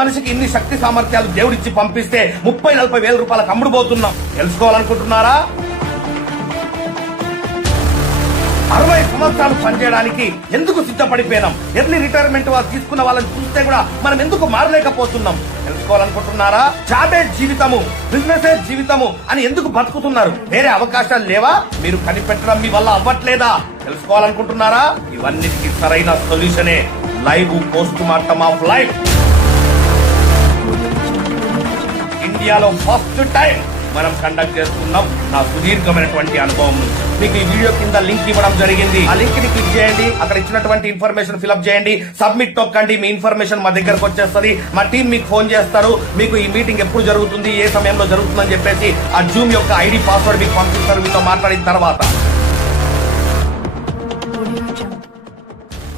మనిషికి ఇన్ని శక్తి సామర్థ్యాలు దేవుడిచ్చి పంపిస్తే 30-40 వేల రూపాయలకు అమ్ముడుపోతున్నాం. తెలుసుకోవాలనుకుంటున్నారా? 60 సంవత్సరాలు పనిచేయడానికి ఎందుకు సిద్ధపడిపోయినాం? ఎర్లీ రిటైర్మెంట్ వాళ్ళు తీసుకున్న వాళ్ళని చూస్తే కూడా మనం ఎందుకు మారలేకపోతున్నాం? తెలుసుకోవాలనుకుంటున్నారా? జాబే జీవితము, బిజినెస్ జీవితము అని ఎందుకు బతుకుతున్నారు? వేరే అవకాశాలు లేవా? మీరు కనిపెట్టడం మీ వల్ల అవ్వట్లేదా? తెలుసుకోవాలనుకుంటున్నారా? ఇవన్నిటికీ సరైన సొల్యూషనే live post mortem of life. ఇండియాలో ఫస్ట్ టైం మనం కండక్ట్ చేస్తున్నాం. నా సుదీర్ఘమైనటువంటి అనుభవం నుంచి మీకు ఈ వీడియో కింద లింక్ ఇవ్వడం జరిగింది. ఆ లింక్ ని క్లిక్ చేయండి. అక్కడ ఇచ్చినటువంటి ఇన్ఫర్మేషన్ ఫిల్అప్ చేయండి, సబ్మిట్ తొక్కండి. మీ ఇన్ఫర్మేషన్ మా దగ్గరకు వచ్చేస్తుంది. మా టీం మీకు ఫోన్ చేస్తారు. మీకు ఈ మీటింగ్ ఎప్పుడు జరుగుతుంది, ఏ సమయంలో జరుగుతుందని చెప్పేసి ఆ జూమ్ యొక్క ఐడి పాస్వర్డ్ మీకు పంపిస్తారు. మీతో మాట్లాడిన తర్వాత